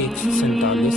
147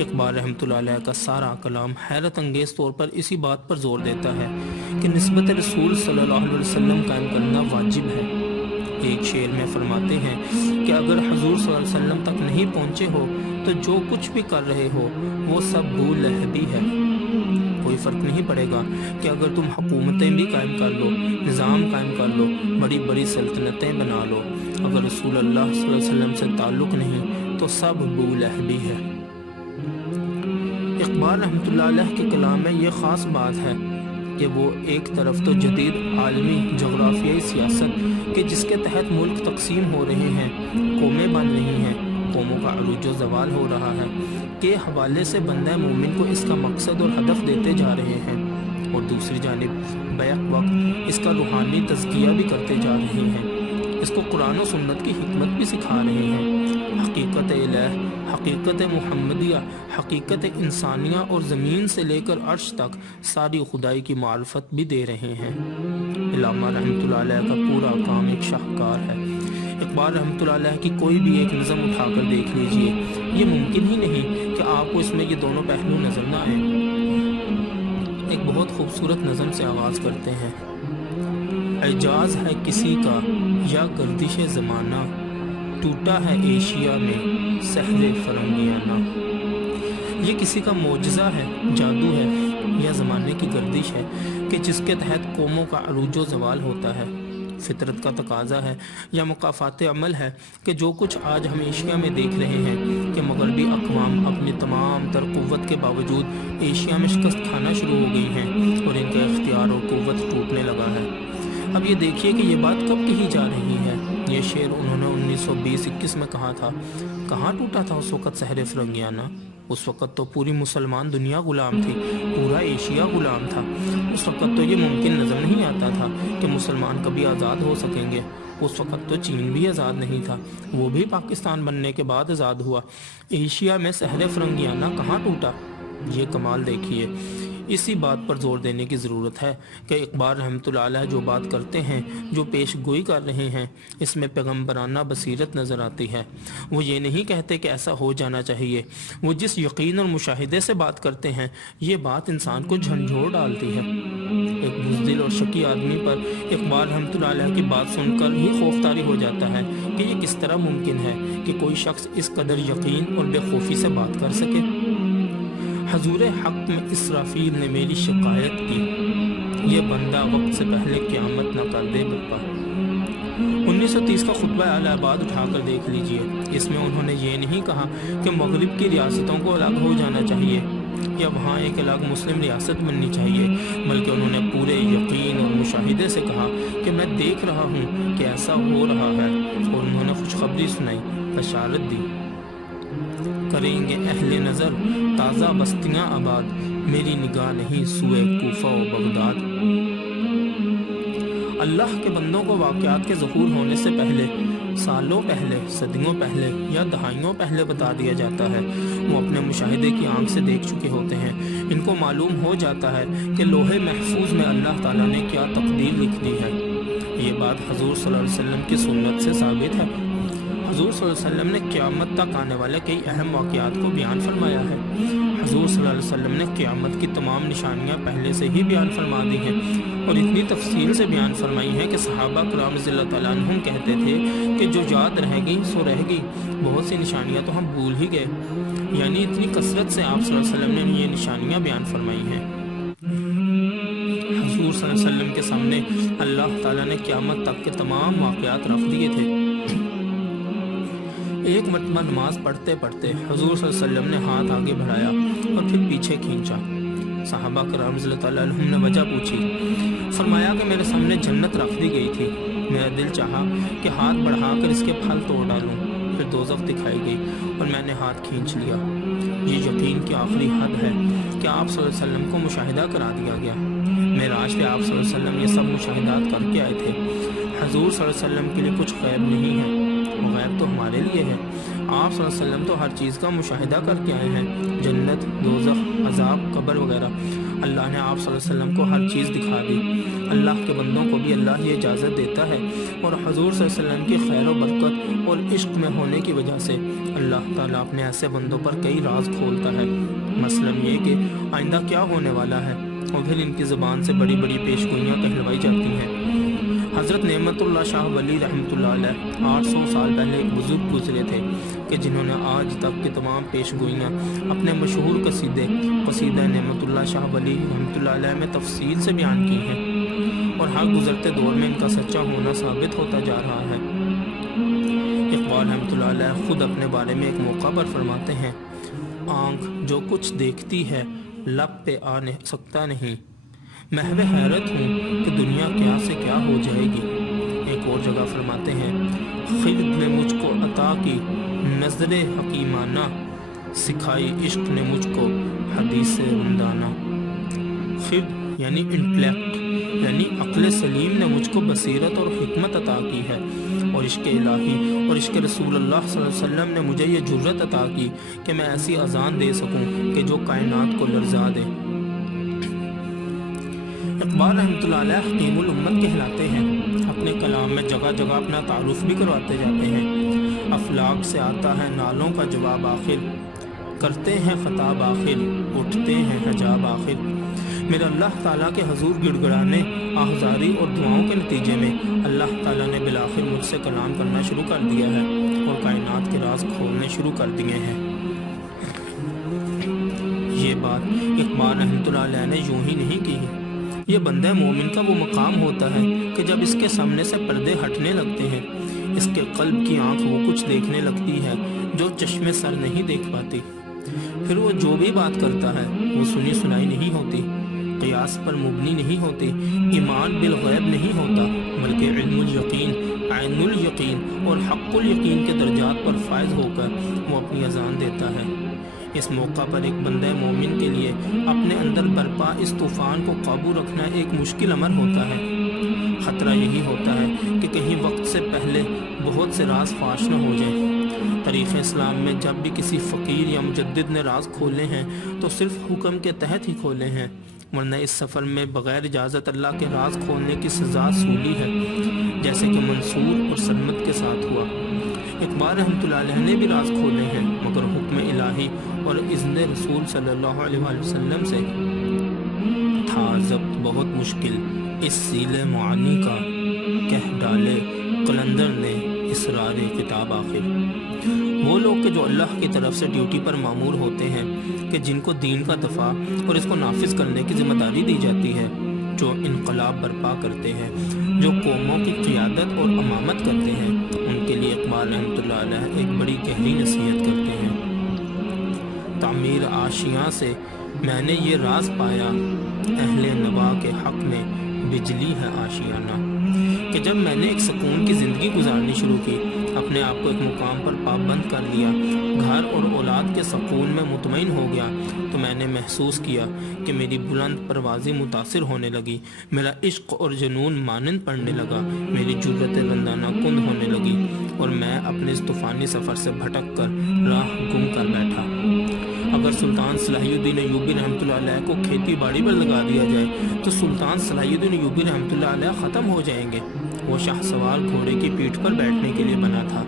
اقبال رحمۃ اللہ علیہ کا سارا کلام حیرت انگیز طور پر اسی بات پر زور دیتا ہے کہ نسبت رسول صلی اللہ علیہ وسلم قائم کرنا واجب ہے۔ ایک شعر میں فرماتے ہیں کہ اگر حضور صلی اللہ علیہ وسلم تک نہیں پہنچے ہو تو جو کچھ بھی کر رہے ہو وہ سب بو لہبی ہے۔ کوئی فرق نہیں پڑے گا کہ اگر تم حکومتیں بھی قائم کر لو، نظام قائم کر لو، بڑی بڑی سلطنتیں بنا لو، اگر رسول اللہ صلی اللہ علیہ وسلم سے تعلق نہیں تو سب بو لہبی ہے۔ اقبال رحمۃ اللہ علیہ کے کلام میں یہ خاص بات ہے کہ وہ ایک طرف تو جدید عالمی جغرافیائی سیاست کہ جس کے تحت ملک تقسیم ہو رہے ہیں، قومیں بن رہی ہیں، قوموں کا عروج و زوال ہو رہا ہے، کے حوالے سے بندہ مومن کو اس کا مقصد اور ہدف دیتے جا رہے ہیں، اور دوسری جانب بیک وقت اس کا روحانی تزکیہ بھی کرتے جا رہے ہیں، اس کو قرآن و سنت کی حکمت بھی سکھا رہے ہیں، حقیقت الہ، حقیقت محمدیہ، حقیقت انسانیہ اور زمین سے لے کر عرش تک ساری خدائی کی معرفت بھی دے رہے ہیں۔ علامہ رحمۃ اللہ علیہ کا پورا کام ایک شاہکار ہے۔ اقبال رحمۃ اللہ علیہ کی کوئی بھی ایک نظم اٹھا کر دیکھ لیجئے، یہ ممکن ہی نہیں کہ آپ کو اس میں یہ دونوں پہلو نظر نہ آئیں۔ ایک بہت خوبصورت نظم سے آغاز کرتے ہیں: اعجاز ہے کسی کا یا گردش زمانہ، ٹوٹا ہے ایشیا میں سحر فرنگیانہ۔ یہ کسی کا معجزہ ہے، جادو ہے، یا زمانے کی گردش ہے کہ جس کے تحت قوموں کا عروج و زوال ہوتا ہے، فطرت کا تقاضا ہے یا مقافات عمل ہے کہ جو کچھ آج ہم ایشیا میں دیکھ رہے ہیں کہ مغربی اقوام اپنی تمام تر قوت کے باوجود ایشیا میں شکست کھانا شروع ہو گئی ہیں اور ان کا اختیار اور قوت ٹوٹنے لگا ہے۔ اب یہ دیکھیے کہ یہ بات کب کہی جا رہی ہے۔ یہ شعر انہوں نے 1920-21 میں کہا تھا۔ کہاں ٹوٹا تھا اس وقت سحر فرنگیانہ؟ اس وقت تو پوری مسلمان دنیا غلام تھی، پورا ایشیا غلام تھا۔ اس وقت تو یہ ممکن نظر نہیں آتا تھا کہ مسلمان کبھی آزاد ہو سکیں گے۔ اس وقت تو چین بھی آزاد نہیں تھا، وہ بھی پاکستان بننے کے بعد آزاد ہوا۔ ایشیا میں سحر فرنگیانہ کہاں ٹوٹا؟ یہ کمال دیکھیے۔ اسی بات پر زور دینے کی ضرورت ہے کہ اقبال رحمۃ اللہ علیہ جو بات کرتے ہیں، جو پیش گوئی کر رہے ہیں، اس میں پیغمبرانہ بصیرت نظر آتی ہے۔ وہ یہ نہیں کہتے کہ ایسا ہو جانا چاہیے، وہ جس یقین اور مشاہدے سے بات کرتے ہیں، یہ بات انسان کو جھنجھوڑ ڈالتی ہے۔ ایک بزدل اور شکی آدمی پر اقبال رحمۃ اللہ علیہ کی بات سن کر ہی خوف طاری ہو جاتا ہے کہ یہ کس طرح ممکن ہے کہ کوئی شخص اس قدر یقین اور بے خوفی سے بات کر سکے۔ حضور حق میں اسرافیل نے میری شکایت کی، یہ بندہ وقت سے پہلے قیامت نہ کر دے برپا۔ 1930 کا خطبہ اہل آباد اٹھا کر دیکھ لیجئے۔ اس میں انہوں نے یہ نہیں کہا کہ مغرب کی ریاستوں کو الگ ہو جانا چاہیے یا وہاں ایک الگ مسلم ریاست بننی چاہیے، بلکہ انہوں نے پورے یقین اور مشاہدے سے کہا کہ میں دیکھ رہا ہوں کہ ایسا ہو رہا ہے، اور انہوں نے خوشخبری سنائی، بشارت دی۔ کریں گے اہل نظر تازہ بستیاں آباد، میری نگاہ نہیں سوئے کوفہ و بغداد۔ اللہ کے بندوں کو واقعات کے ظہور ہونے سے پہلے، سالوں پہلے، صدیوں پہلے یا دہائیوں پہلے بتا دیا جاتا ہے۔ وہ اپنے مشاہدے کی آنکھ سے دیکھ چکے ہوتے ہیں۔ ان کو معلوم ہو جاتا ہے کہ لوح محفوظ میں اللہ تعالیٰ نے کیا تقدیر لکھ دی ہے۔ یہ بات حضور صلی اللہ علیہ وسلم کی سنت سے ثابت ہے۔ حضور صلی اللہ علیہ وسلم نے قیامت تک آنے والے کئی اہم واقعات کو بیان فرمایا ہے۔ حضور صلی اللہ علیہ وسلم نے قیامت کی تمام نشانیاں پہلے سے ہی بیان فرما دی ہیں، اور اتنی تفصیل سے بیان فرمائی ہیں کہ صحابہ کرام رضی اللہ تعالیٰ عنہم کہتے تھے کہ جو یاد رہ گئی سو رہ گئی، بہت سی نشانیاں تو ہم بھول ہی گئے۔ یعنی اتنی کثرت سے آپ صلی اللہ علیہ وسلم نے یہ نشانیاں بیان فرمائی ہیں۔ حضور صلی اللہ علیہ وسلم کے سامنے اللہ تعالیٰ نے قیامت تک کے تمام واقعات رکھ دیے تھے۔ ایک مرتبہ نماز پڑھتے پڑھتے حضور صلی اللہ علیہ وسلم نے ہاتھ آگے بڑھایا اور پھر پیچھے کھینچا۔ صحابہ کرام رضی اللہ تعالیٰ عنہم نے وجہ پوچھی۔ فرمایا کہ میرے سامنے جنت رکھ دی گئی تھی، میرا دل چاہا کہ ہاتھ بڑھا کر اس کے پھل توڑ ڈالوں، پھر دوزخ دکھائی گئی اور میں نے ہاتھ کھینچ لیا۔ یہ یقین کی آخری حد ہے کہ آپ صلی اللہ علیہ وسلم کو مشاہدہ کرا دیا گیا۔ معراج پہ آپ صلی اللہ علیہ وسلم یہ سب مشاہدات کر کے آئے تھے۔ حضور صلی اللہ علیہ وسلم کے لیے کچھ غیب نہیں ہے، غیب تو ہمارے لیے ہے۔ آپ صلی اللہ علیہ وسلم تو ہر چیز کا مشاہدہ کر کے آئے ہیں، جنت، دوزخ، عذاب، قبر وغیرہ۔ اللہ نے آپ صلی اللہ علیہ وسلم کو ہر چیز دکھا دی۔ اللہ کے بندوں کو بھی اللہ یہ اجازت دیتا ہے، اور حضور صلی اللہ علیہ وسلم کی خیر و برکت اور عشق میں ہونے کی وجہ سے اللہ تعالیٰ اپنے ایسے بندوں پر کئی راز کھولتا ہے۔ مثلاً یہ کہ آئندہ کیا ہونے والا ہے، اور پھر ان کی زبان سے بڑی بڑی پیشگوئیاں کہلوائی جاتی ہیں۔ حضرت نعمت اللہ شاہ ولی رحمۃ اللہ علیہ 800 سال پہلے ایک بزرگ گزرے تھے کہ جنہوں نے آج تک کی تمام پیشگوئیاں اپنے مشہور قصیدہ نعمت اللہ شاہ ولی رحمۃ اللہ علیہ میں تفصیل سے بیان کی ہیں، اور ہر گزرتے دور میں ان کا سچا ہونا ثابت ہوتا جا رہا ہے۔ اقبال رحمۃ اللہ علیہ خود اپنے بارے میں ایک موقع پر فرماتے ہیں: آنکھ جو کچھ دیکھتی ہے لب پہ آ سکتا نہیں، محو حیرت ہوں کہ دنیا کیا سے کیا ہو جائے گی۔ ایک اور جگہ فرماتے ہیں: خلد نے مجھ کو عطا کی نظر حکیمانہ، سکھائی عشق نے مجھ کو حدیث رندانہ۔ خلد یعنی انٹلیکٹ، یعنی عقل سلیم نے مجھ کو بصیرت اور حکمت عطا کی ہے، اور عشق الہی اور عشق رسول اللہ صلی اللہ علیہ وسلم نے مجھے یہ جرت عطا کی کہ میں ایسی اذان دے سکوں کہ جو کائنات کو لرزا دے۔ اقبال رحمۃ اللہ علیہ حکیم الامت کہلاتے ہیں۔ اپنے کلام میں جگہ جگہ اپنا تعارف بھی کرواتے جاتے ہیں۔ افلاک سے آتا ہے نالوں کا جواب آخر، کرتے ہیں خطاب آخر، اٹھتے ہیں حجاب آخر۔ میرے اللہ تعالیٰ کے حضور گڑ گڑانے، آہذاری اور دعاؤں کے نتیجے میں اللہ تعالیٰ نے بالآخر مجھ سے کلام کرنا شروع کر دیا ہے، اور کائنات کے راز کھولنے شروع کر دیے ہیں۔ یہ بات اقبال رحمۃ اللہ علیہ نے یوں ہی نہیں کی۔ یہ بندہ مومن کا وہ مقام ہوتا ہے کہ جب اس کے سامنے سے پردے ہٹنے لگتے ہیں، اس کے قلب کی آنکھ وہ کچھ دیکھنے لگتی ہے جو چشم سر نہیں دیکھ پاتی۔ پھر وہ جو بھی بات کرتا ہے وہ سنی سنائی نہیں ہوتی، قیاس پر مبنی نہیں ہوتی، ایمان بالغیب نہیں ہوتا، بلکہ علم الیقین، عین الیقین اور حق الیقین کے درجات پر فائز ہو کر وہ اپنی اذان دیتا ہے۔ اس موقع پر ایک بندہ مومن کے لیے اپنے اندر برپا اس طوفان کو قابو رکھنا ایک مشکل امر ہوتا ہے۔ خطرہ یہی ہوتا ہے کہ کہیں وقت سے پہلے بہت سے راز فاش نہ ہو جائیں۔ تاریخ اسلام میں جب بھی کسی فقیر یا مجدد نے راز کھولے ہیں تو صرف حکم کے تحت ہی کھولے ہیں، ورنہ اس سفر میں بغیر اجازت اللہ کے راز کھولنے کی سزا سولی ہے، جیسے کہ منصور اور سلمت کے ساتھ ہوا۔ اقبال رحمۃ اللہ علیہ نے بھی راز کھولے ہیں، مگر حکم الہی اور اذن رسول صلی اللہ علیہ وآلہ وسلم سے تھا ضبط بہت مشکل اس سیل معانی کا، کہہ ڈالے قلندر نے اسرار کتاب آخر۔ وہ لوگ کہ جو اللہ کی طرف سے ڈیوٹی پر مامور ہوتے ہیں، کہ جن کو دین کا دفاع اور اس کو نافذ کرنے کی ذمہ داری دی جاتی ہے، جو انقلاب برپا کرتے ہیں، جو قوموں کی قیادت اور امامت کرتے ہیں، ان کے لیے اقبال رحمۃ اللہ علیہ ایک بڑی گہری نصیحت کرتے ہیں۔ تعمیر آشیاں سے میں نے یہ راز پایا، اہل نوا کے حق میں بجلی ہے آشیانہ، کہ جب میں نے ایک سکون کی زندگی گزارنی شروع کی، اپنے آپ کو ایک مقام پر پابند کر لیا، گھر اور اولاد کے سکون میں مطمئن ہو گیا، تو میں نے محسوس کیا کہ میری بلند پروازی متاثر ہونے لگی، میرا عشق اور جنون مانند پڑنے لگا، میری جرت رندانہ کند ہونے لگی، اور میں اپنے اس طوفانی سفر سے بھٹک کر راہ گم کر بیٹھا۔ اگر سلطان صلاح الدین ایوبی رحمۃ اللہ علیہ کو کھیتی باڑی پر لگا دیا جائے تو سلطان صلاح الدین ایوبی رحمۃ اللہ علیہ ختم ہو جائیں گے۔ وہ شاہ سوار گھوڑے کی پیٹھ پر بیٹھنے کے لیے بنا تھا۔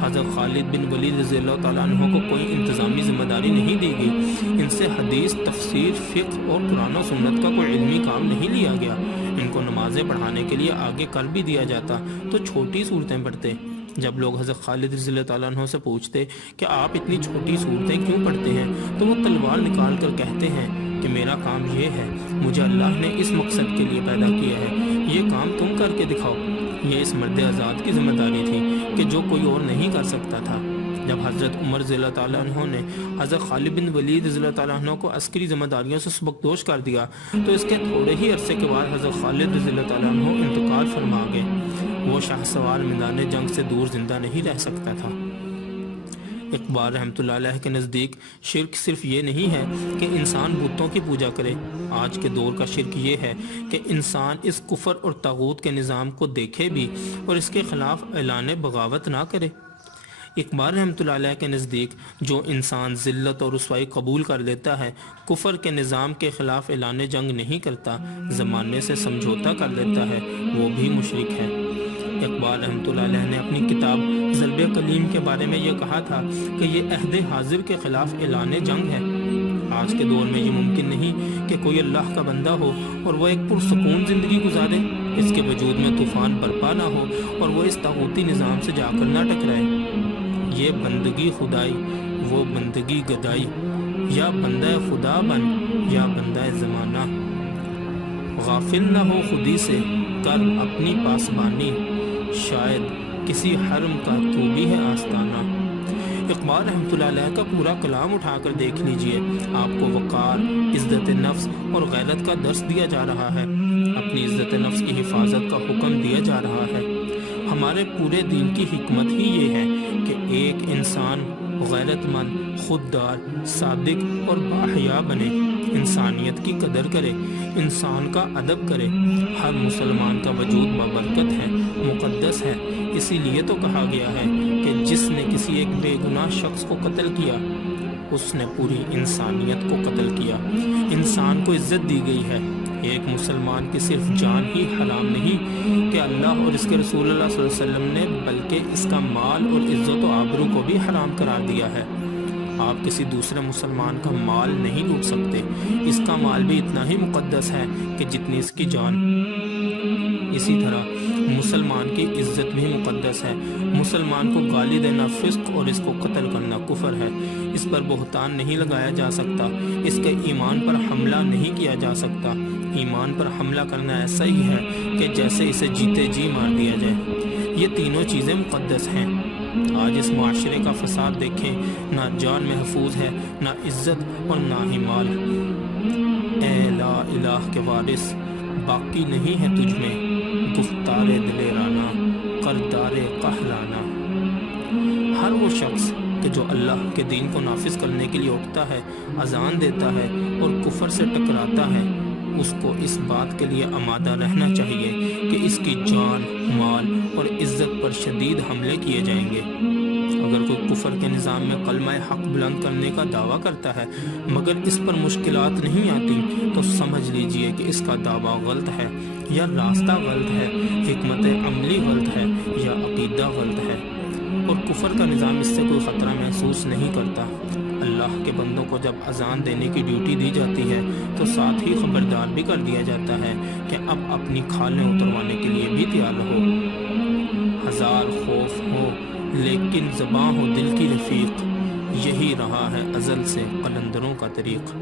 حضرت خالد بن ولید رضی اللہ تعالیٰ عنہ کو کوئی انتظامی ذمہ داری نہیں دی گئی، ان سے حدیث، تفسیر، فقہ اور قرآن و سنت کا کوئی علمی کام نہیں لیا گیا، ان کو نمازیں پڑھانے کے لیے آگے کر بھی دیا جاتا تو چھوٹی صورتیں پڑھتے۔ جب لوگ حضرت خالد رضی اللہ تعالیٰ عنہ سے پوچھتے کہ آپ اتنی چھوٹی صورتیں کیوں پڑھتے ہیں، تو وہ تلوار نکال کر کہتے ہیں کہ میرا کام یہ ہے، مجھے اللہ نے اس مقصد کے لیے پیدا کیا ہے، یہ کام تم کر کے دکھاؤ۔ یہ اس مرد آزاد کی ذمہ داری تھی کہ جو کوئی اور نہیں کر سکتا تھا۔ جب حضرت عمر رضی اللہ تعالیٰ عنہ نے حضرت خالد بن ولید رضی اللہ تعالیٰ عنہ کو عسکری ذمہ داریوں سے سبکدوش کر دیا تو اس کے تھوڑے ہی عرصے کے بعد حضرت خالد رضی اللہ تعالیٰ عنہ انتقال فرما گئے۔ وہ شاہ سوار میدان جنگ سے دور زندہ نہیں رہ سکتا تھا۔ اقبال رحمۃ اللہ علیہ کے نزدیک شرک صرف یہ نہیں ہے کہ انسان بتوں کی پوجا کرے، آج کے دور کا شرک یہ ہے کہ انسان اس کفر اور طاغوت کے نظام کو دیکھے بھی اور اس کے خلاف اعلان بغاوت نہ کرے۔ اقبال رحمۃ اللہ علیہ کے نزدیک جو انسان ذلت اور رسوائی قبول کر لیتا ہے، کفر کے نظام کے خلاف اعلان جنگ نہیں کرتا، زمانے سے سمجھوتا کر لیتا ہے، وہ بھی مشرک ہے۔ اقبال رحمۃ اللہ علیہ نے اپنی کتاب ضرب کلیم کے بارے میں یہ کہا تھا کہ یہ عہد حاضر کے خلاف اعلان جنگ ہے۔ آج کے دور میں یہ ممکن نہیں کہ کوئی اللہ کا بندہ ہو اور وہ ایک پرسکون زندگی گزارے، اس کے وجود میں طوفان برپا نہ ہو اور وہ اس طاغوتی نظام سے جا کر نہ ٹکرائے۔ یہ بندگی خدائی، وہ بندگی گدائی، یا بندہ خدا بن یا بندہ زمانہ، غافل نہ ہو خودی سے کر اپنی پاسبانی، شاید کسی حرم کا تو بھی ہے آستانہ۔ اقبال رحمۃ اللہ علیہ کا پورا کلام اٹھا کر دیکھ لیجئے، آپ کو وقار، عزت نفس اور غیرت کا درس دیا جا رہا ہے، اپنی عزت نفس کی حفاظت کا حکم دیا جا رہا ہے۔ ہمارے پورے دین کی حکمت ہی یہ ہے کہ ایک انسان غیرت مند، خوددار، صادق اور باحیا بنے، انسانیت کی قدر کرے، انسان کا ادب کرے۔ ہر مسلمان کا وجود بابرکت ہے، مقدس ہے، اسی لیے تو کہا گیا ہے کہ جس نے کسی ایک بے گناہ شخص کو قتل کیا، اس نے پوری انسانیت کو قتل کیا۔ انسان کو عزت دی گئی ہے۔ ایک مسلمان کی صرف جان ہی حرام نہیں کہ اللہ اور اس کے رسول اللہ صلی اللہ علیہ وسلم نے، بلکہ اس کا مال اور عزت و آبرو کو بھی حرام قرار دیا ہے۔ آپ کسی دوسرے مسلمان کا مال نہیں لوٹ سکتے، اس کا مال بھی اتنا ہی مقدس ہے کہ جتنی اس کی جان۔ اسی طرح مسلمان کی عزت بھی مقدس ہے۔ مسلمان کو گالی دینا فسق اور اس کو قتل کرنا کفر ہے۔ اس پر بہتان نہیں لگایا جا سکتا، اس کے ایمان پر حملہ نہیں کیا جا سکتا۔ ایمان پر حملہ کرنا ایسا ہی ہے کہ جیسے اسے جیتے جی مار دیا جائے۔ یہ تینوں چیزیں مقدس ہیں۔ آج اس معاشرے کا فساد دیکھیں، نہ جان محفوظ ہے، نہ عزت اور نہ ہی مال۔ اے لا الہ کے وارث، باقی نہیں ہے تجھ میں گفتار دلیرانہ، کردار قہرانہ۔ ہر وہ شخص کہ جو اللہ کے دین کو نافذ کرنے کے لیے اٹھتا ہے، اذان دیتا ہے اور کفر سے ٹکراتا ہے، اس کو اس بات کے لیے آمادہ رہنا چاہیے کہ اس کی جان، مال اور عزت پر شدید حملے کیے جائیں گے۔ اگر کوئی کفر کے نظام میں کلمہ حق بلند کرنے کا دعویٰ کرتا ہے مگر اس پر مشکلات نہیں آتی، تو سمجھ لیجئے کہ اس کا دعویٰ غلط ہے، یا راستہ غلط ہے، حکمت عملی غلط ہے، یا عقیدہ غلط ہے، اور کفر کا نظام اس سے کوئی خطرہ محسوس نہیں کرتا۔ اللہ کے بندوں کو جب اذان دینے کی ڈیوٹی دی جاتی ہے تو ساتھ ہی خبردار بھی کر دیا جاتا ہے کہ اب اپنی کھالیں اتروانے کے لیے بھی تیار رہو۔ ہزار خوف ہو لیکن زباں ہو دل کی رفیق، یہی رہا ہے ازل سے قلندروں کا طریق۔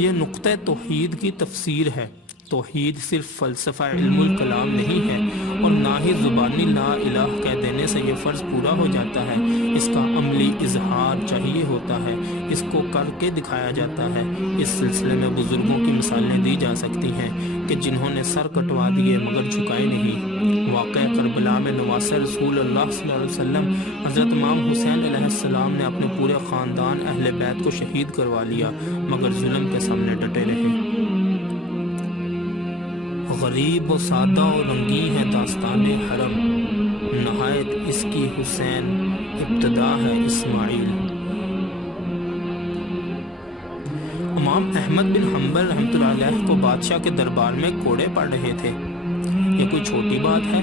یہ نقطہ توحید کی تفسیر ہے۔ توحید صرف فلسفہ علم الکلام نہیں ہے، اور نہ ہی زبانی لا الہ کہہ دینے سے یہ فرض پورا ہو جاتا ہے۔ اس کا عملی اظہار چاہیے ہوتا ہے، اس کو کر کے دکھایا جاتا ہے۔ اس سلسلے میں بزرگوں کی مثالیں دی جا سکتی ہیں کہ جنہوں نے سر کٹوا دیے مگر جھکائے نہیں۔ واقعہ کربلا میں نواسہ رسول اللہ صلی اللہ علیہ وسلم حضرت امام حسین علیہ السلام نے اپنے پورے خاندان اہل بیت کو شہید کروا لیا مگر ظلم کے سامنے ڈٹے رہے۔ غریب و سادہ و رنگین ہے داستان حرم، نہایت اس کی حسین، ابتدا ہے اسماعیل۔ امام احمد بن حنبل رحمۃ اللہ علیہ کو بادشاہ کے دربار میں کوڑے پڑ رہے تھے۔ یہ کوئی چھوٹی بات ہے؟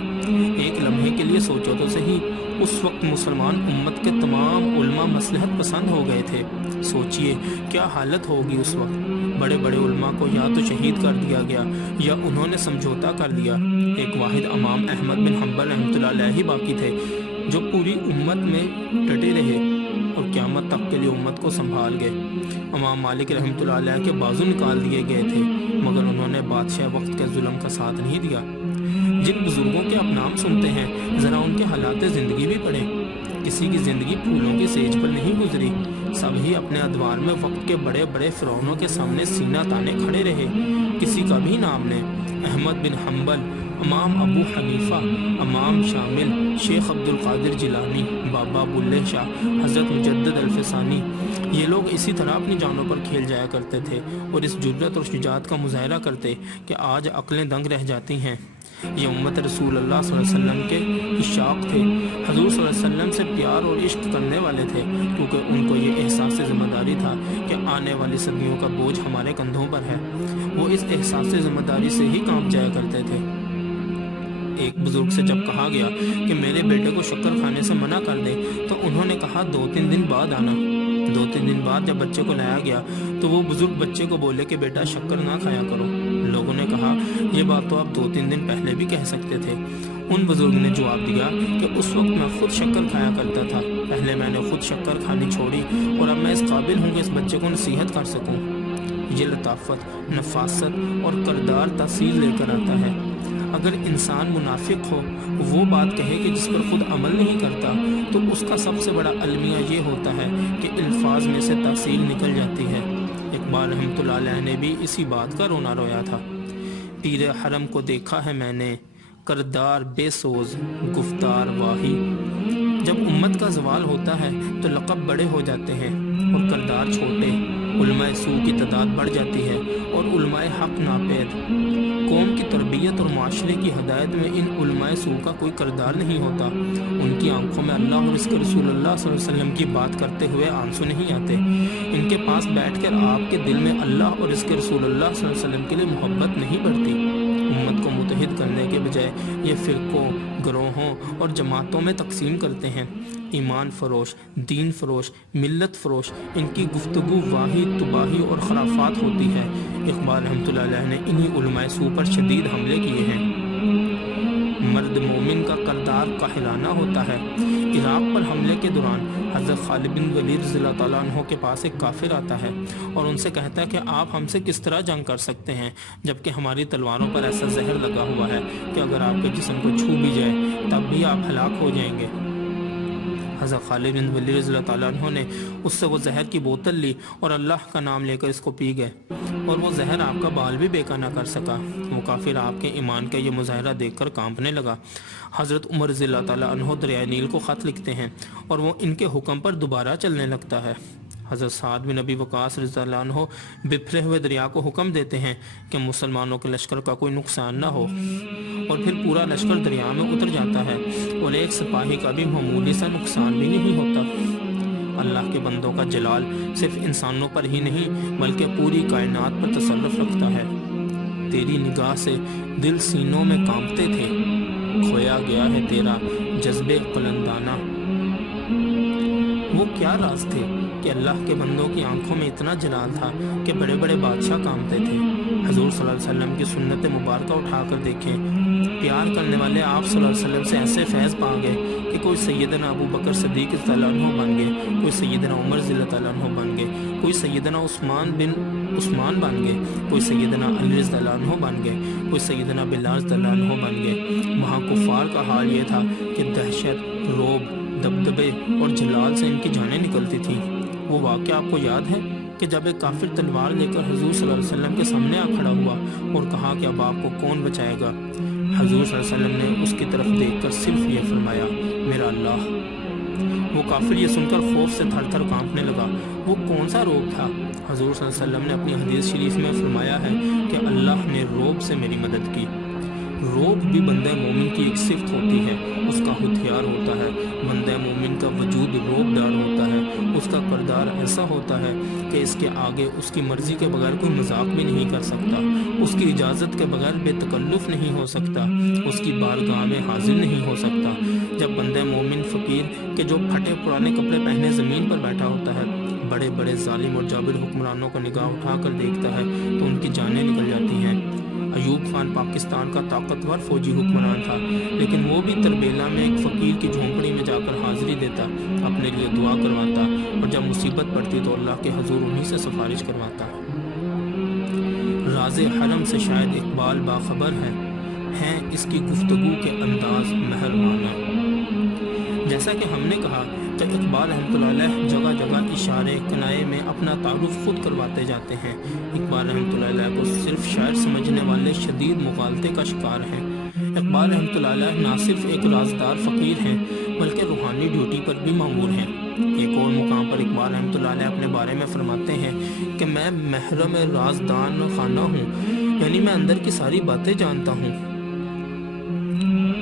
ایک لمحے کے لیے سوچو تو صحیح، اس وقت مسلمان امت کے تمام علماء مصلحت پسند ہو گئے تھے۔ سوچئے کیا حالت ہوگی اس وقت۔ بڑے بڑے علماء کو یا تو شہید کر دیا گیا یا انہوں نے سمجھوتا کر دیا۔ ایک واحد امام احمد بن حنبل رحمۃ اللہ علیہ ہی باقی تھے جو پوری امت میں ڈٹے رہے اور قیامت تک کے لیے امت کو سنبھال گئے۔ امام مالک رحمۃ اللہ علیہ کے بازو نکال دیے گئے تھے مگر انہوں نے بادشاہ وقت کے ظلم کا ساتھ نہیں دیا۔ جن بزرگوں کے آپ نام سنتے ہیں ذرا ان کے حالات زندگی بھی پڑھیں۔ کسی کی زندگی پھولوں کی سیج پر نہیں گزری، سب ہی اپنے ادوار میں وقت کے بڑے بڑے فرعونوں کے سامنے سینہ تانے کھڑے رہے۔ کسی کا بھی نام لیں، احمد بن حنبل، امام ابو حنیفہ، امام شامل، شیخ عبد القادر جیلانی، بابا بلے شاہ، حضرت مجدد الفسانی، یہ لوگ اسی طرح اپنی جانوں پر کھیل جایا کرتے تھے اور اس جرت اور شجاعت کا مظاہرہ کرتے کہ آج عقلیں دنگ رہ جاتی ہیں۔ یہ امت رسول اللہ صلی اللہ علیہ وسلم کے عشاق تھے، حضور صلی اللہ علیہ وسلم سے پیار اور عشق کرنے والے تھے، کیونکہ ان کو یہ احساس ذمہ داری تھا کہ آنے والی صدیوں کا بوجھ ہمارے کندھوں پر ہے۔ وہ اس احساس ذمہ داری سے ہی کام جایا کرتے تھے۔ ایک بزرگ سے جب کہا گیا کہ میرے بیٹے کو شکر کھانے سے منع کر دے تو انہوں نے کہا 2-3 دن بعد آنا۔ 2-3 دن بعد جب بچے کو لایا گیا تو وہ بزرگ بچے کو بولے کہ بیٹا شکر نہ کھایا کرو۔ لوگوں نے کہا یہ بات تو آپ 2-3 دن پہلے بھی کہہ سکتے تھے۔ ان بزرگ نے جواب دیا کہ اس وقت میں خود شکر کھایا کرتا تھا، پہلے میں نے خود شکر کھانی چھوڑی اور اب میں اس قابل ہوں کہ اس بچے کو نصیحت کر سکوں۔ یہ لطافت، نفاست اور کردار تاثیر لے کر آتا ہے۔ اگر انسان منافق ہو، وہ بات کہے کہ جس پر خود عمل نہیں کرتا، تو اس کا سب سے بڑا المیہ یہ ہوتا ہے کہ الفاظ میں سے تاثیر نکل جاتی ہے۔ اقبال رحمۃ اللہ علیہ نے بھی اسی بات کا رونا رویا تھا۔ پیر حرم کو دیکھا ہے میں نے، کردار بے سوز گفتار واہی۔ جب امت کا زوال ہوتا ہے تو لقب بڑے ہو جاتے ہیں اور کردار چھوٹے، علماء سو کی تعداد بڑھ جاتی ہے اور علماء حق ناپید۔ قوم کی تربیت اور معاشرے کی ہدایت میں ان علماء سو کا کوئی کردار نہیں ہوتا۔ ان کی آنکھوں میں اللہ اور اس کے رسول اللہ صلی اللہ علیہ وسلم کی بات کرتے ہوئے آنسو نہیں آتے۔ ان کے پاس بیٹھ کر آپ کے دل میں اللہ اور اس کے رسول اللہ صلی اللہ علیہ وسلم کے لیے محبت نہیں بڑھتی۔ امت کو متحد کرنے کے بجائے یہ فرقوں، گروہوں اور جماعتوں میں تقسیم کرتے ہیں۔ ایمان فروش، دین فروش، ملت فروش، ان کی گفتگو واحد تباہی اور خرافات ہوتی ہے۔ اقبال رحمۃ اللہ علیہ نے انہی علماء سو پر شدید حملے کیے ہیں۔ مرد مومن کا کردار قاہرانہ ہوتا ہے۔ عراق پر حملے کے دوران حضرت خالد بن ولید رضی اللہ تعالیٰ عنہ کے پاس ایک کافر آتا ہے اور ان سے کہتا ہے کہ آپ ہم سے کس طرح جنگ کر سکتے ہیں جبکہ ہماری تلواروں پر ایسا زہر لگا ہوا ہے کہ اگر آپ کے جسم کو چھو بھی جائے تب بھی آپ ہلاک ہو جائیں گے۔ حضرت خالد بن ولید رضی اللہ تعالیٰ عنہ نے اس سے وہ زہر کی بوتل لی اور اللہ کا نام لے کر اس کو پی گئے، اور وہ زہر آپ کا بال بھی بیکا نہ کر سکا۔ وہ کافر آپ کے ایمان کا یہ مظاہرہ دیکھ کر کانپنے لگا۔ حضرت عمر رضی اللہ تعالیٰ عنہ دریائے نیل کو خط لکھتے ہیں اور وہ ان کے حکم پر دوبارہ چلنے لگتا ہے۔ حضرت سعد بن ابی وقاص رضی اللہ عنہ بپھرے ہوئے دریا کو حکم دیتے ہیں کہ مسلمانوں کے لشکر کا کوئی نقصان نہ ہو، اور پھر پورا لشکر دریا میں اتر جاتا ہے اور ایک سپاہی کا بھی معمولی سا نقصان بھی نہیں ہوتا۔ اللہ کے بندوں کا جلال صرف انسانوں پر ہی نہیں بلکہ پوری کائنات پر تصرف رکھتا ہے۔ تیری نگاہ سے دل سینوں میں کانپتے تھے، کھویا گیا ہے تیرا جذبے قلندانہ۔ وہ کیا راز تھے کہ اللہ کے بندوں کی آنکھوں میں اتنا جلال تھا کہ بڑے بڑے بادشاہ کانپتے تھے۔ حضور صلی اللہ علیہ وسلم کی سنت مبارکہ اٹھا کر دیکھیں، پیار کرنے والے آپ صلی اللہ علیہ وسلم سے ایسے فیض پا گئے کہ کوئی سیدنا ابو بکر صدیق رضی اللہ عنہ بن گئے، کوئی سیدنا عمر رضی اللہ تعالیٰ عنہ بن گئے، کوئی سیدنا عثمان بن عثمان بن گئے، کوئی سیدنا علی رضی اللہ عنہ بن گئے، کوئی سیدنا بلال رضی اللہ عنہ بن گئے۔ وہاں کفار کا حال یہ تھا کہ دہشت، رعب، دبدبے اور جلال سے ان کی جانیں نکلتی تھیں۔ وہ واقعہ آپ کو یاد ہے کہ جب ایک کافر تلوار لے کر حضور صلی اللہ علیہ وسلم کے سامنے آ کھڑا ہوا اور کہا کہ اب آپ کو کون بچائے گا؟ حضور صلی اللہ علیہ وسلم نے اس کی طرف دیکھ کر صرف یہ فرمایا، میرا اللہ۔ وہ کافر یہ سن کر خوف سے تھر تھر کانپنے لگا۔ وہ کون سا روب تھا؟ حضور صلی اللہ علیہ وسلم نے اپنی حدیث شریف میں فرمایا ہے کہ اللہ نے روب سے میری مدد کی۔ روب بھی بندہ مومن کی ایک صفت ہوتی ہے، اس کا ہتھیار ہوتا ہے۔ بندہ مومن کا وجود روب دار ہوتا ہے، اس کا کردار ایسا ہوتا ہے کہ اس کے آگے اس کی مرضی کے بغیر کوئی مذاق بھی نہیں کر سکتا، اس کی اجازت کے بغیر بے تکلف نہیں ہو سکتا، اس کی بارگاہ میں حاضر نہیں ہو سکتا۔ جب بندہ مومن فقیر کہ جو پھٹے پرانے کپڑے پہنے زمین پر بیٹھا ہوتا ہے بڑے بڑے ظالم اور جابر حکمرانوں کا نگاہ اٹھا کر دیکھتا ہے تو ان کی جانیں نکل جاتی ہیں۔ ایوب خان پاکستان کا طاقتور فوجی حکمران تھا، لیکن وہ بھی تربیلا میں ایک فقیر کی جھونپڑی میں جا کر حاضری دیتا، اپنے لیے دعا کرواتا، اور جب مصیبت پڑتی تو اللہ کے حضور انہی سے سفارش کرواتا۔ راز حرم سے شاید اقبال باخبر ہیں اس کی گفتگو کے انداز مہربانہ۔ جیسا کہ ہم نے کہا کہ اقبال رحمۃ اللہ علیہ جگہ جگہ اشارے کنائے میں اپنا تعارف خود کرواتے جاتے ہیں۔ اقبال رحمۃ اللہ علیہ کو صرف شاعر سمجھنے والے شدید مغالطے کا شکار ہیں۔ اقبال رحمۃ اللہ علیہ نہ صرف ایک رازدار فقیر ہیں بلکہ روحانی ڈیوٹی پر بھی مامور ہیں۔ ایک اور مقام پر اقبال رحمۃ اللہ علیہ اپنے بارے میں فرماتے ہیں کہ میں محرم رازدان خانہ ہوں، یعنی میں اندر کی ساری باتیں جانتا ہوں۔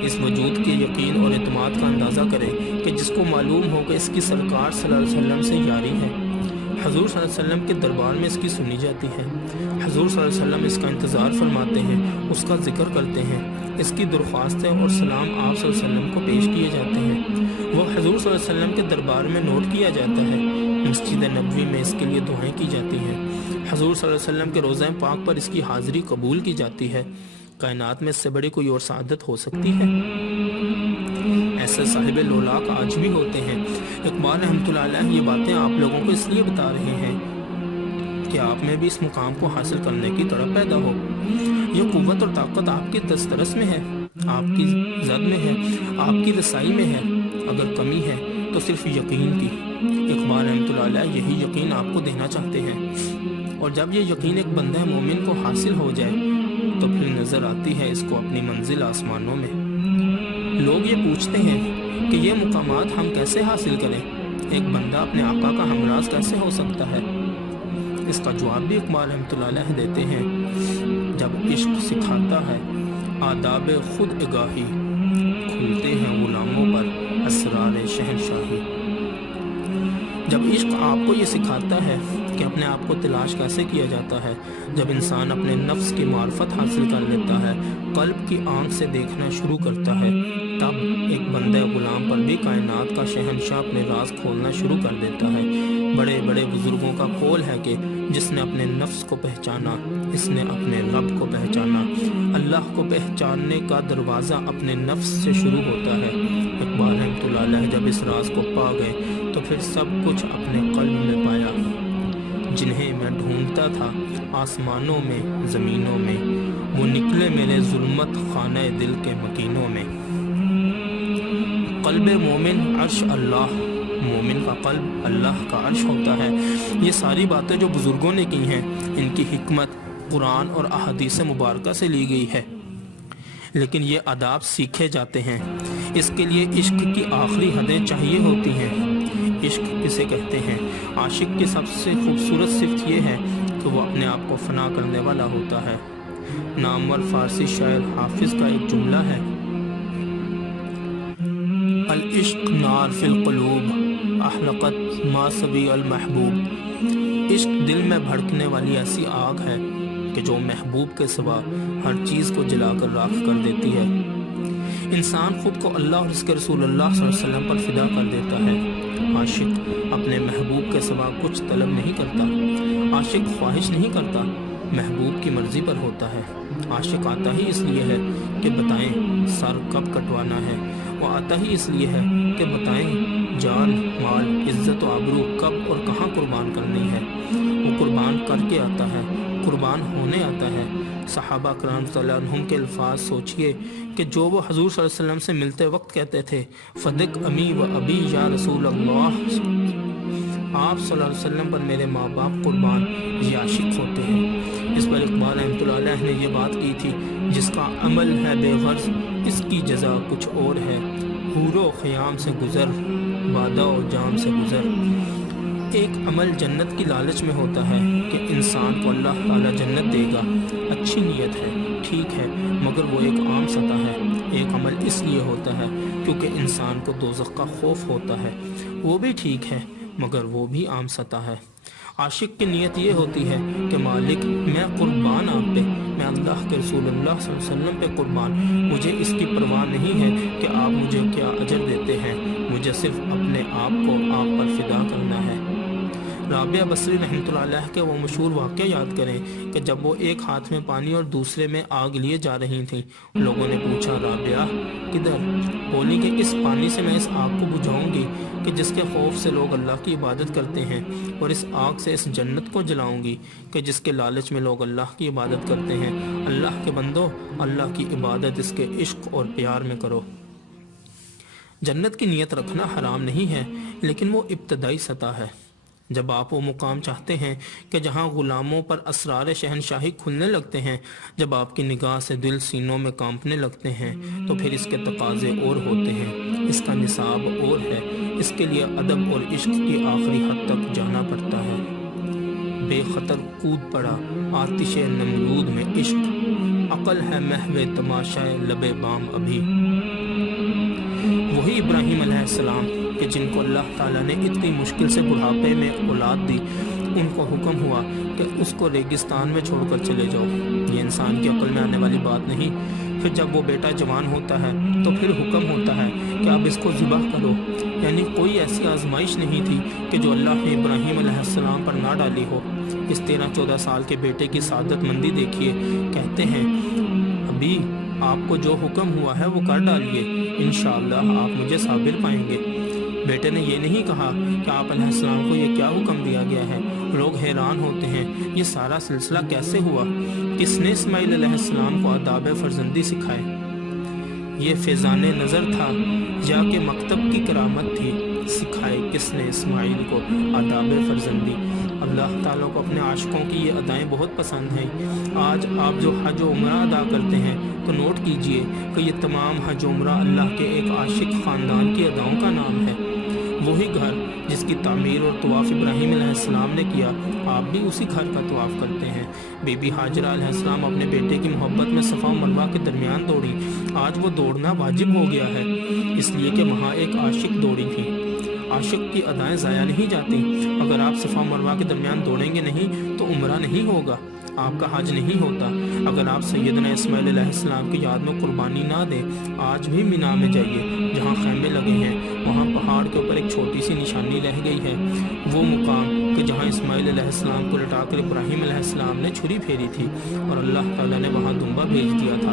اس وجود کے یقین اور اعتماد کا اندازہ کریں کہ جس کو معلوم ہو کہ اس کی سرکار صلی اللہ علیہ وسلم سے یاری ہے، حضور صلی اللہ علیہ وسلم کے دربار میں اس کی سنی جاتی ہے، حضور صلی اللہ علیہ وسلم اس کا انتظار فرماتے ہیں، اس کا ذکر کرتے ہیں، اس کی درخواستیں اور سلام آپ صلی اللہ علیہ وسلم کو پیش کیے جاتے ہیں، وہ حضور صلی اللہ علیہ وسلم کے دربار میں نوٹ کیا جاتا ہے، مسجد نبوی میں اس کے لیے دعائیں کی جاتی ہیں، حضور صلی اللہ علیہ وسلم کے روضہ پاک پر اس کی حاضری قبول کی جاتی ہے۔ کائنات میں اس سے بڑی کوئی اور سعادت ہو سکتی ہے؟ ایسے صاحب لولاک آج بھی ہوتے ہیں۔ اقبال رحمۃ اللہ علیہ یہ باتیں آپ لوگوں کو اس لیے بتا رہے ہیں کہ آپ میں بھی اس مقام کو حاصل کرنے کی تڑپ پیدا ہو۔ یہ قوت اور طاقت آپ کی دسترس میں ہے، آپ کی زد میں ہے، آپ کی رسائی میں ہے۔ اگر کمی ہے تو صرف یقین کی۔ اقبال رحمۃ اللہ علیہ یہی یقین آپ کو دینا چاہتے ہیں، اور جب یہ یقین ایک بندہ مومن کو حاصل ہو جائے تو پھر نظر آتی ہے اس کو اپنی منزل آسمانوں میں۔ لوگ یہ پوچھتے ہیں کہ یہ مقامات ہم کیسے حاصل کریں؟ ایک بندہ اپنے آقا کا ہمراز کیسے ہو سکتا ہے؟ اس کا جواب بھی اقبال رحمۃ اللہ علیہ دیتے ہیں، جب عشق سکھاتا ہے آداب خود اگاہی، کھلتے ہیں غلاموں پر اسرار شہنشاہی۔ جب عشق آپ کو یہ سکھاتا ہے کہ اپنے آپ کو تلاش کیسے کیا جاتا ہے، جب انسان اپنے نفس کی معرفت حاصل کر لیتا ہے، قلب کی آنکھ سے دیکھنا شروع کرتا ہے، تب ایک بندہ غلام پر بھی کائنات کا شہنشاہ اپنے راز کھولنا شروع کر دیتا ہے۔ بڑے بڑے بزرگوں کا قول ہے کہ جس نے اپنے نفس کو پہچانا، اس نے اپنے رب کو پہچانا۔ اللہ کو پہچاننے کا دروازہ اپنے نفس سے شروع ہوتا ہے۔ اقبال رحمۃ اللہ علیہ جب اس راز کو پا گئے تو پھر سب کچھ اپنے قلب میں پایا۔ جنہیں میں ڈھونڈتا تھا آسمانوں میں زمینوں میں، وہ نکلے میرے ظلمت خانہ دل کے مکینوں میں۔ قلب مومن عرش اللہ، مومن کا قلب اللہ کا عرش ہوتا ہے۔ یہ ساری باتیں جو بزرگوں نے کی ہیں، ان کی حکمت قرآن اور احادیث مبارکہ سے لی گئی ہے، لیکن یہ آداب سیکھے جاتے ہیں۔ اس کے لیے عشق کی آخری حدیں چاہیے ہوتی ہیں۔ عشق کسے کہتے ہیں؟ عاشق کی سب سے خوبصورت صفت یہ ہے کہ وہ اپنے آپ کو فنا کرنے والا ہوتا ہے۔ نامور فارسی شاعر حافظ کا ایک جملہ ہے، العشق نار فی القلوب احرقت ما سبی المحبوب۔ عشق دل میں بھڑکنے والی ایسی آگ ہے کہ جو محبوب کے سوا ہر چیز کو جلا کر راکھ کر دیتی ہے۔ انسان خود کو اللہ اور اس کے رسول اللہ صلی اللہ علیہ وسلم پر فدا کر دیتا ہے۔ عاشق اپنے محبوب کے سوا کچھ طلب نہیں کرتا۔ عاشق خواہش نہیں کرتا، محبوب کی مرضی پر ہوتا ہے۔ عاشق آتا ہی اس لیے ہے کہ بتائیں سر کب کٹوانا ہے، وہ آتا ہی اس لیے ہے کہ بتائیں جان مال عزت و آبرو کب اور کہاں قربان کرنی ہے۔ وہ قربان کر کے آتا ہے، قربان ہونے آتا ہے۔ صحابہ کرام صلی اللہ علیہ وسلم کے الفاظ سوچئے کہ جو وہ حضور صلی اللہ علیہ وسلم سے ملتے وقت کہتے تھے، فدق امی و ابی یا رسول اللہ، آپ صلی اللہ علیہ وسلم پر میرے ماں باپ قربان، یہ عاشق ہوتے ہیں۔ اس پر اقبال رحمۃ اللہ علیہ نے یہ بات کی تھی، جس کا عمل ہے بے غرض اس کی جزا کچھ اور ہے، حور و خیام سے گزر وعدہ و جام سے گزر۔ ایک عمل جنت کی لالچ میں ہوتا ہے کہ انسان کو اللہ تعالیٰ جنت دے گا، اچھی نیت ہے، ٹھیک ہے، مگر وہ ایک عام سطح ہے۔ ایک عمل اس لیے ہوتا ہے کیونکہ انسان کو دوزخ کا خوف ہوتا ہے، وہ بھی ٹھیک ہے، مگر وہ بھی عام سطح ہے۔ عاشق کی نیت یہ ہوتی ہے کہ مالک میں قربان آپ پہ، میں اللہ کے رسول اللہ صلی اللہ علیہ وسلم پہ قربان، مجھے اس کی پرواہ نہیں ہے کہ آپ مجھے کیا اجر دیتے ہیں، مجھے صرف اپنے آپ کو آپ پر فدا کرنا ہے۔ رابعہ بصری رحمۃ اللہ علیہ کے وہ مشہور واقعہ یاد کریں کہ جب وہ ایک ہاتھ میں پانی اور دوسرے میں آگ لیے جا رہی تھیں، لوگوں نے پوچھا رابعہ کدھر؟ بولی کہ اس پانی سے میں اس آگ کو بجھاؤں گی کہ جس کے خوف سے لوگ اللہ کی عبادت کرتے ہیں، اور اس آگ سے اس جنت کو جلاؤں گی کہ جس کے لالچ میں لوگ اللہ کی عبادت کرتے ہیں۔ اللہ کے بندو، اللہ کی عبادت اس کے عشق اور پیار میں کرو۔ جنت کی نیت رکھنا حرام نہیں ہے، لیکن وہ ابتدائی سطح ہے۔ جب آپ وہ مقام چاہتے ہیں کہ جہاں غلاموں پر اسرار شہنشاہی کھلنے لگتے ہیں، جب آپ کی نگاہ سے دل سینوں میں کانپنے لگتے ہیں، تو پھر اس کے تقاضے اور ہوتے ہیں، اس کا نصاب اور ہے۔ اس کے لیے ادب اور عشق کی آخری حد تک جانا پڑتا ہے۔ بے خطر کود پڑا آتش نمرود میں عشق، عقل ہے محو تماشائے لب بام ابھی۔ وہی ابراہیم علیہ السلام کہ جن کو اللہ تعالیٰ نے اتنی مشکل سے بڑھاپے میں اولاد دی، ان کو حکم ہوا کہ اس کو ریگستان میں چھوڑ کر چلے جاؤ۔ یہ انسان کی عقل میں آنے والی بات نہیں۔ پھر جب وہ بیٹا جوان ہوتا ہے تو پھر حکم ہوتا ہے کہ اب اس کو ذبح کرو۔ یعنی کوئی ایسی آزمائش نہیں تھی کہ جو اللہ نے ابراہیم علیہ السلام پر نہ ڈالی ہو۔ اس 13-14 سال کے بیٹے کی سعادت مندی دیکھیے۔ کہتے ہیں ابھی آپ کو جو حکم ہوا ہے وہ کر ڈالیے، انشاءاللہ آپ مجھے صابر پائیں گے۔ بیٹے نے یہ نہیں کہا کہ آپ علیہ السلام کو یہ کیا حکم دیا گیا ہے۔ لوگ حیران ہوتے ہیں یہ سارا سلسلہ کیسے ہوا، کس نے اسماعیل علیہ السلام کو آداب فرزندی سکھائے؟ یہ فیضان نظر تھا یا کہ مکتب کی کرامت تھی؟ سکھائے کس نے اسماعیل کو آداب فرزندی؟ اللہ تعالیٰ کو اپنے عاشقوں کی یہ ادائیں بہت پسند ہیں۔ آج آپ جو حج و عمرہ ادا کرتے ہیں تو نوٹ کیجئے کہ یہ تمام حج و عمرہ اللہ کے ایک عاشق خاندان کی اداؤں کا نام ہے۔ وہی گھر جس کی تعمیر اور طواف ابراہیم علیہ السلام نے کیا، آپ بھی اسی گھر کا طواف کرتے ہیں۔ بی بی ہاجرہ علیہ السلام اپنے بیٹے کی محبت میں صفا و مروہ کے درمیان دوڑی۔ آج وہ دوڑنا واجب ہو گیا ہے، اس لیے کہ وہاں ایک عاشق دوڑی تھی۔ عاشق کی ادائیں ضائع نہیں جاتی۔ اگر آپ صفا و مروہ کے درمیان دوڑیں گے نہیں تو عمرہ نہیں ہوگا، آپ کا حج نہیں ہوتا۔ اگر آپ سیدنا اسماعیل علیہ السلام کی یاد میں قربانی نہ دیں، آج بھی مینا میں جائیے جہاں خیمے لگے ہیں، وہاں پہاڑ کے اوپر ایک چھوٹی سی نشانی رہ گئی ہے، وہ مقام کہ جہاں اسماعیل علیہ السلام کو لٹا کر ابراہیم علیہ السلام نے چھری پھیری تھی اور اللہ تعالیٰ نے وہاں دمبا بھیج دیا تھا۔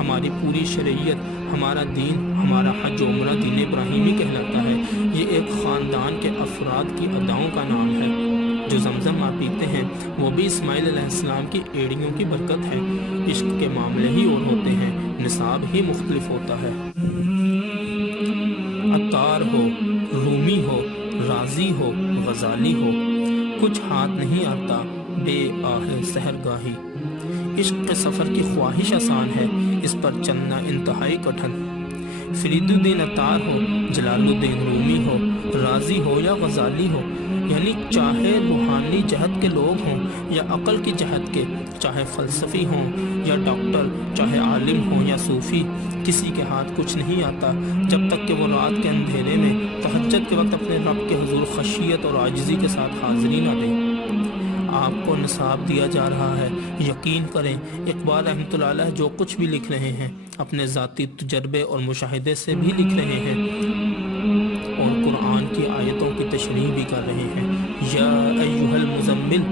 ہماری پوری شریعت، ہمارا دین، ہمارا حج و عمرہ دین ابراہیمی کہلاتا ہے۔ یہ ایک خاندان کے افراد کی اداؤں کا نام ہے۔ جو زمزم آپ پیتے ہیں وہ بھی اسماعیل علیہ السلام کی ایڑیوں کی برکت ہے۔ عشق کے معاملے ہی اور ہوتے ہیں، نصاب ہی مختلف ہوتا ہے۔ عطار ہو، رومی ہو، رازی ہو، غزالی ہو، کچھ ہاتھ نہیں آتا بے آہ سحرگاہی۔ عشق کے سفر کی خواہش آسان ہے، اس پر چلنا انتہائی کٹھن۔ فرید الدین عطار ہو، جلال الدین رومی ہو، رازی ہو یا غزالی ہو، یعنی چاہے روحانی جہت کے لوگ ہوں یا عقل کی جہت کے، چاہے فلسفی ہوں یا ڈاکٹر، چاہے عالم ہوں یا صوفی، کسی کے ہاتھ کچھ نہیں آتا جب تک کہ وہ رات کے اندھیرے میں تہجد کے وقت اپنے رب کے حضور خشیت اور عاجزی کے ساتھ حاضری نہ دیں۔ آپ کو نصاب دیا جا رہا ہے، یقین کریں اقبال رحمۃ اللہ علیہ جو کچھ بھی لکھ رہے ہیں اپنے ذاتی تجربے اور مشاہدے سے بھی لکھ رہے ہیں اور قرآن کی آیتوں کی تشریح بھی کر رہے ہیں۔ یا ایھا المزمل،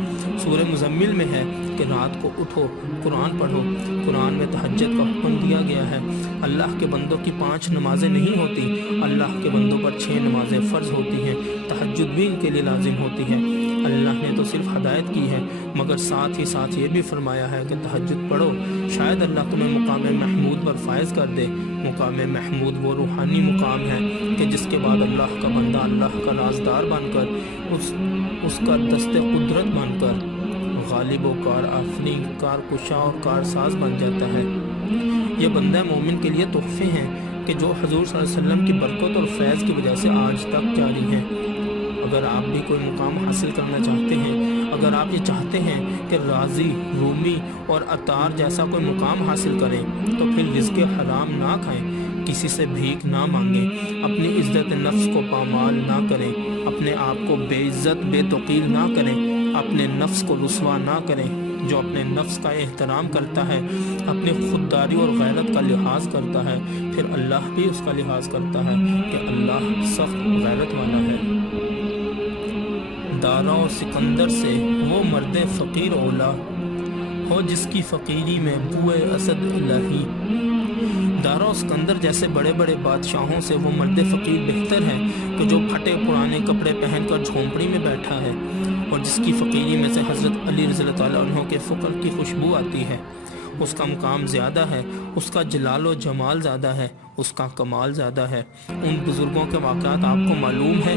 سورہ مزمل میں ہے کہ رات کو اٹھو، قرآن پڑھو۔ قرآن میں تہجد کا حکم دیا گیا ہے۔ اللہ کے بندوں کی 5 نمازیں نہیں ہوتی، اللہ کے بندوں پر 6 نمازیں فرض ہوتی ہیں، تہجد بھی ان کے لیے لازم ہوتی ہے۔ اللہ نے تو صرف ہدایت کی ہے، مگر ساتھ ہی ساتھ یہ بھی فرمایا ہے کہ تہجد پڑھو، شاید اللہ تمہیں مقام محمود پر فائز کر دے۔ مقام محمود وہ روحانی مقام ہے کہ جس کے بعد اللہ کا بندہ اللہ کا رازدار بن کر، اس کا دست قدرت بن کر غالب و کار آفرین، کار کشا اور کار ساز بن جاتا ہے۔ یہ بندہ مومن کے لیے تحفے ہیں کہ جو حضور صلی اللہ علیہ وسلم کی برکت اور فیض کی وجہ سے آج تک جاری ہیں۔ اگر آپ بھی کوئی مقام حاصل کرنا چاہتے ہیں، اگر آپ یہ چاہتے ہیں کہ رازی، رومی اور عطار جیسا کوئی مقام حاصل کریں تو پھر رزق حرام نہ کھائیں، کسی سے بھیک نہ مانگیں، اپنی عزت نفس کو پامال نہ کریں، اپنے آپ کو بے عزت بے توقیر نہ کریں، اپنے نفس کو رسوا نہ کریں۔ جو اپنے نفس کا احترام کرتا ہے، اپنی خودداری اور غیرت کا لحاظ کرتا ہے، پھر اللہ بھی اس کا لحاظ کرتا ہے کہ اللہ سخت غیرت والا ہے۔ دارا و سکندر سے وہ مرد فقیر اولا ہو جس کی فقیری میں بوئے اسد الہی۔ دارا و سکندر جیسے بڑے بڑے بادشاہوں سے وہ مرد فقیر بہتر ہے کہ جو پھٹے پرانے کپڑے پہن کر جھونپڑی میں بیٹھا ہے اور جس کی فقیری میں سے حضرت علی رضی اللہ تعالیٰ عنہ کے فقر کی خوشبو آتی ہے۔ اس کا مقام زیادہ ہے، اس کا جلال و جمال زیادہ ہے، اس کا کمال زیادہ ہے۔ ان بزرگوں کے واقعات آپ کو معلوم ہے؟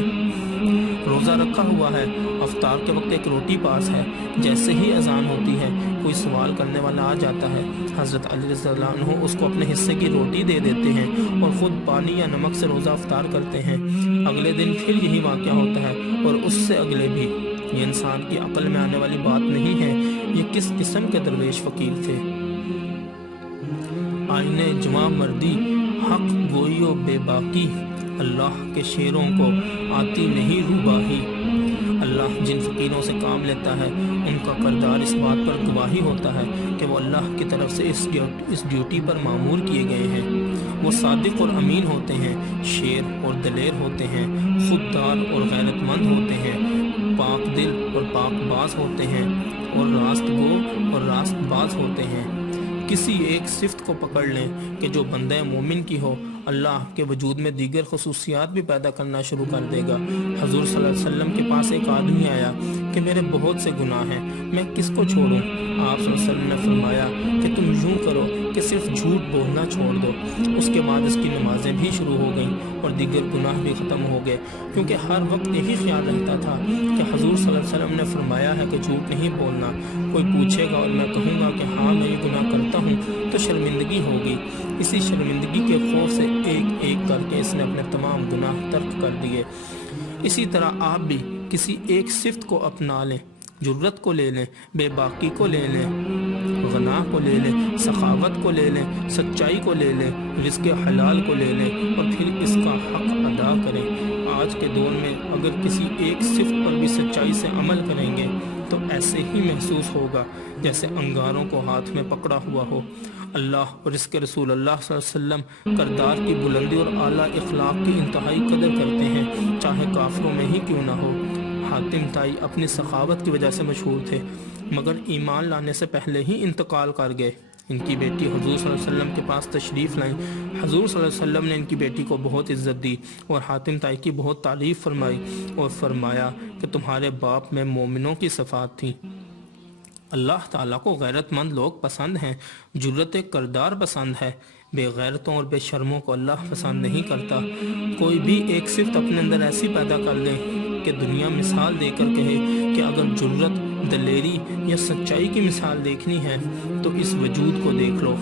روزہ رکھا ہوا ہے، افطار کے وقت ایک روٹی پاس ہے، جیسے ہی اذان ہوتی ہے کوئی سوال کرنے والا آ جاتا ہے، حضرت علی رضی اللہ عنہ اس کو اپنے حصے کی روٹی دے دیتے ہیں اور خود پانی یا نمک سے روزہ افطار کرتے ہیں۔ اگلے دن پھر یہی واقعہ ہوتا ہے اور اس سے اگلے بھی۔ یہ انسان کی عقل میں آنے والی بات نہیں ہے۔ یہ کس قسم کے درویش فقیر تھے؟ آئینے جواں مردی حق گوئی و بے باکی، اللہ کے شیروں کو آتی نہیں روباہی۔ اللہ جن فقیروں سے کام لیتا ہے ان کا کردار اس بات پر گواہی ہوتا ہے کہ وہ اللہ کی طرف سے اس ڈیوٹی پر مامور کیے گئے ہیں۔ وہ صادق اور امین ہوتے ہیں، شیر اور دلیر ہوتے ہیں، خوددار اور غیرت مند ہوتے ہیں، پاک دل اور پاک باز ہوتے ہیں، اور راست گو اور راست باز ہوتے ہیں۔ کسی ایک صفت کو پکڑ لیں کہ جو بندہ مومن کی ہو، اللہ آپ کے وجود میں دیگر خصوصیات بھی پیدا کرنا شروع کر دے گا۔ حضور صلی اللہ علیہ وسلم کے پاس ایک آدمی آیا کہ میرے بہت سے گناہ ہیں، میں کس کو چھوڑوں؟ آپ صلی اللہ علیہ وسلم نے فرمایا کہ تم یوں کرو کہ صرف جھوٹ بولنا چھوڑ دو۔ اس کے بعد اس کی نمازیں بھی شروع ہو گئیں اور دیگر گناہ بھی ختم ہو گئے، کیونکہ ہر وقت یہی خیال رہتا تھا کہ حضور صلی اللہ علیہ وسلم نے فرمایا ہے کہ جھوٹ نہیں بولنا۔ کوئی پوچھے گا اور میں کہوں گا کہ ہاں میں یہ گناہ کرتا ہوں تو شرمندگی ہوگی۔ اسی شرمندگی کے خوف سے ایک ایک کر کے اس نے اپنے تمام گناہ ترک کر دیے۔ اسی طرح آپ بھی کسی ایک صفت کو اپنا لیں، جرت کو لے لیں، بے باکی کو لے لیں، غنا کو لے لیں، سخاوت کو لے لیں، سچائی کو لے لیں، رزق حلال کو لے لیں اور پھر اس کا حق ادا کریں۔ آج کے دور میں اگر کسی ایک صفت پر بھی سچائی سے عمل کریں گے تو ایسے ہی محسوس ہوگا جیسے انگاروں کو ہاتھ میں پکڑا ہوا ہو۔ اللہ اور اس کے رسول اللہ صلی اللہ علیہ وسلم کردار کی بلندی اور اعلیٰ اخلاق کی انتہائی قدر کرتے ہیں، چاہے کافروں میں ہی کیوں نہ ہو۔ حاتم طائی اپنی سخاوت کی وجہ سے مشہور تھے، مگر ایمان لانے سے پہلے ہی انتقال کر گئے۔ ان کی بیٹی حضور صلی اللہ علیہ وسلم کے پاس تشریف لائیں۔ حضور صلی اللہ علیہ وسلم نے ان کی بیٹی کو بہت عزت دی اور حاتم طائی کی بہت تعریف فرمائی اور فرمایا کہ تمہارے باپ میں مومنوں کی صفات تھیں۔ اللہ تعالیٰ کو غیرت مند لوگ پسند ہیں، جرت کردار پسند ہے، بے غیرتوں اور بے شرموں کو اللہ پسند نہیں کرتا۔ کوئی بھی ایک صفت اپنے اندر ایسی پیدا کر لے کہ دنیا مثال دے کر کہے کہ اگر جرت، دلیری یا سچائی کی مثال دیکھنی ہے تو اس وجود کو دیکھ لو،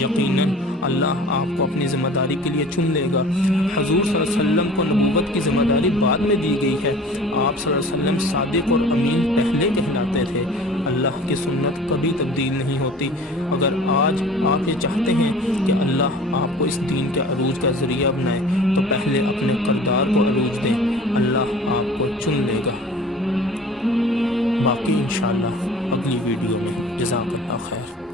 یقیناً اللہ آپ کو اپنی ذمہ داری کے لیے چن لے گا۔ حضور صلی اللہ علیہ وسلم کو نبوت کی ذمہ داری بعد میں دی گئی ہے، آپ صلی اللہ علیہ وسلم صادق اور امین پہلے کہلاتے تھے۔ اللہ کی سنت کبھی تبدیل نہیں ہوتی۔ اگر آج آپ یہ چاہتے ہیں کہ اللہ آپ کو اس دین کے عروج کا ذریعہ بنائے تو پہلے اپنے کردار کو عروج دیں، اللہ آپ کو چن لے گا۔ باقی انشاءاللہ اگلی ویڈیو میں۔ جزاک اللہ خیر۔